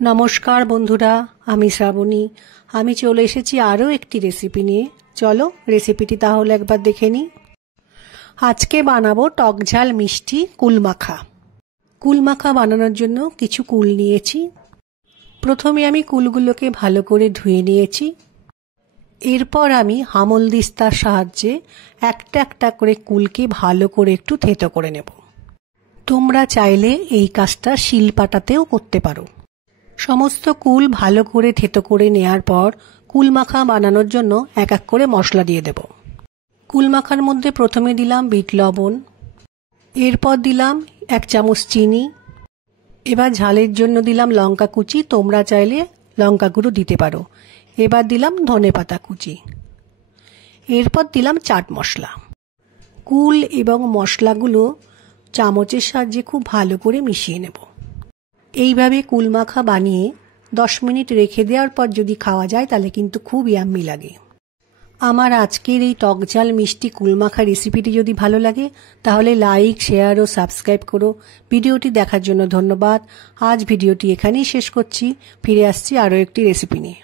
নমস্কার বন্ধুরা, আমি শ্রাবণী। আমি চলে এসেছি আরও একটি রেসিপি নিয়ে। চলো রেসিপিটি তাহলে একবার দেখে নিই। আজকে বানাবো টক ঝাল মিষ্টি কুল মাখা। কুল মাখা বানানোর জন্য কিছু কুল নিয়েছি। প্রথমে আমি কুলগুলোকে ভালো করে ধুয়ে নিয়েছি। এরপর আমি হামলদিস্তার সাহায্যে একটা একটা করে কুলকে ভালো করে একটু থেতো করে নেব। তোমরা চাইলে এই কাজটা শিলপাটাতেও করতে পারো। সমস্ত কুল ভালো করে থেতো করে নেয়ার পর কুল মাখা বানানোর জন্য এক এক করে মশলা দিয়ে দেব। কুল মাখার মধ্যে প্রথমে দিলাম বিট লবণ, এরপর দিলাম 1 চামচ চিনি। এবার ঝালের জন্য দিলাম লঙ্কা কুচি, তোমরা চাইলে লঙ্কা গুঁড়ো দিতে পারো। এবার দিলাম ধনেপাতা কুচি, এরপর দিলাম চাট মশলা। কুল এবং মশলাগুলো চামচের সাহায্যে খুব ভালো করে মিশিয়ে নেব। এইভাবে কুল মাখা বানিয়ে 10 মিনিট রেখে দেওয়ার পর যদি খাওয়া যায় তাহলে কিন্তু খুব ইয়াম্মি লাগে। আমার আজকের এই টক ঝাল মিষ্টি কুল মাখা রেসিপিটি যদি ভালো লাগে তাহলে লাইক, শেয়ার ও সাবস্ক্রাইব করো। ভিডিওটি দেখার জন্য ধন্যবাদ। আজ ভিডিওটি এখানেই শেষ করছি। ফিরে আসছি আরও একটি রেসিপি নিয়ে।